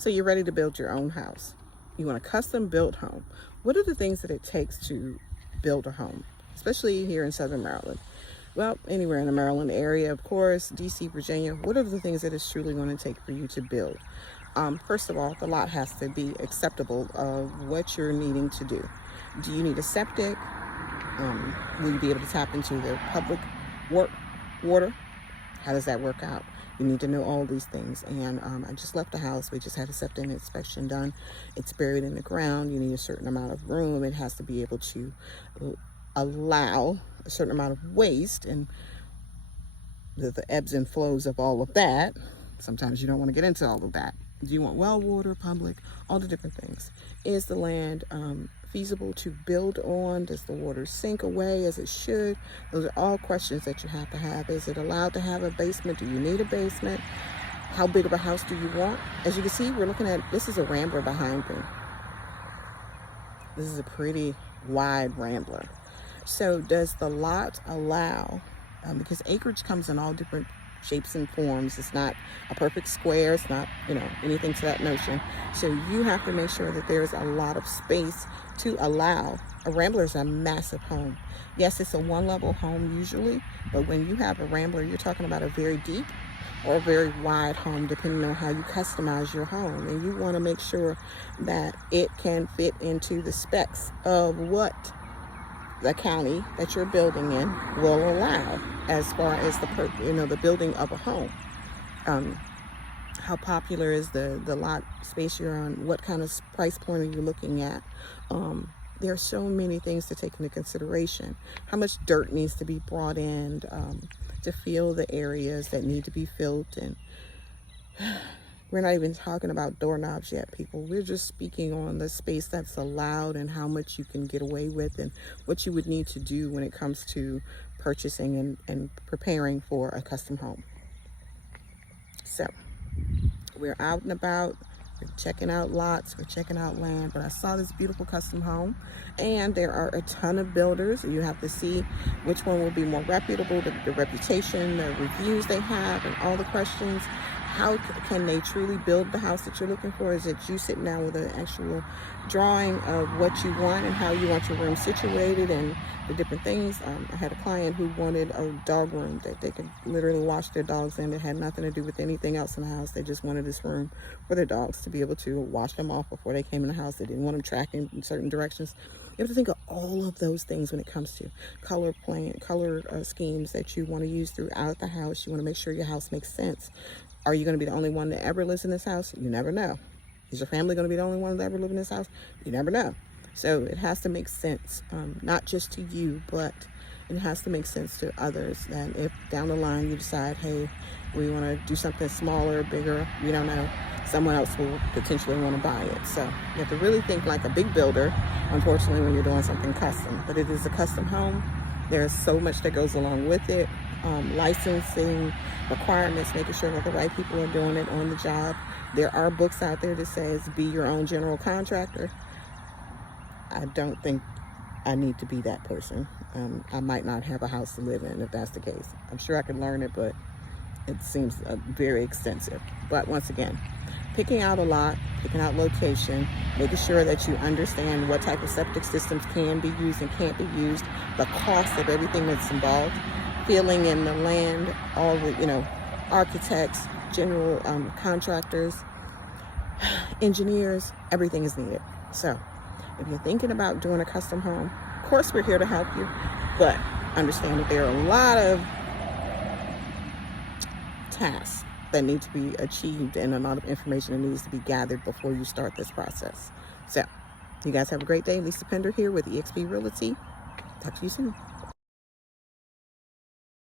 So you're ready to build your own house. You want a custom built home. What are the things that it takes to build a home, especially here in Southern Maryland? Well, anywhere in the Maryland area, of course, DC, Virginia. What are the things that it's truly going to take for you to build? First of all, the lot has to be acceptable of what you're needing to do. Do you need a septic? Will you be able to tap into the public water? How does that work out? You need to know all these things. And I just left the house. We just had a septic inspection done. It's buried in the ground. You need a certain amount of room. It has to be able to allow a certain amount of waste and the ebbs and flows of all of that. Sometimes you don't want to get into all of that. Do you want well water, public, all the different things? Is the land feasible to build on? Does the water sink away as it should? Those are all questions that you have to have. Is it allowed to have a basement? Do you need a basement? How big of a house do you want? As you can see, we're looking at, this is a rambler behind me. This is a pretty wide rambler. So does the lot allow, because acreage comes in all different shapes and forms. It's not a perfect square. It's not, anything to that notion. So you have to make sure that there's a lot of space to allow. A rambler is a massive home. Yes, it's a one-level home usually, but when you have a rambler, you're talking about a very deep or a very wide home, depending on how you customize your home. And you want to make sure that it can fit into the specs of what the county that you're building in will allow as far as the building of a home. How popular is the lot space you're on? What kind of price point are you looking at? There are so many things to take into consideration. How much dirt needs to be brought in to fill the areas that need to be filled? And we're not even talking about doorknobs yet, people. We're just speaking on the space that's allowed and how much you can get away with and what you would need to do when it comes to purchasing and preparing for a custom home. So we're out and about. We're checking out lots, we're checking out land, but I saw this beautiful custom home, and there are a ton of builders. You have to see which one will be more reputable, the reputation, the reviews they have, and all the questions. How can they truly build the house that you're looking for? Is it you sitting down with an actual drawing of what you want and how you want your room situated and the different things? I had a client who wanted a dog room that they could literally wash their dogs in. It had nothing to do with anything else in the house. They just wanted this room for their dogs to be able to wash them off before they came in the house. They didn't want them tracking in certain directions. You have to think of all of those things when it comes to color schemes that you want to use throughout the house. You want to make sure your house makes sense. Are you going to be the only one that ever lives in this house? You never know. Is your family going to be the only one that ever live in this house? You never know. So it has to make sense, not just to you, but it has to make sense to others. And if down the line you decide, hey, we want to do something smaller, bigger, you don't know, someone else will potentially want to buy it. So you have to really think like a big builder, unfortunately, when you're doing something custom. But it is a custom home. There's so much that goes along with it. Licensing requirements, making sure that the right people are doing it on the job. There are books out there that says be your own general contractor. I don't think I need to be that person. I might not have a house to live in if that's the case. I'm sure I could learn it, but it seems very extensive. But once again, picking out a lot, picking out location, making sure that you understand what type of septic systems can be used and can't be used, the cost of everything that's involved, filling in the land, all the, architects, general contractors, engineers, everything is needed. So if you're thinking about doing a custom home, of course we're here to help you, but understand that there are a lot of tasks that need to be achieved and a lot of information that needs to be gathered before you start this process. So you guys have a great day. Lisa Pinder here with eXp Realty. Talk to you soon.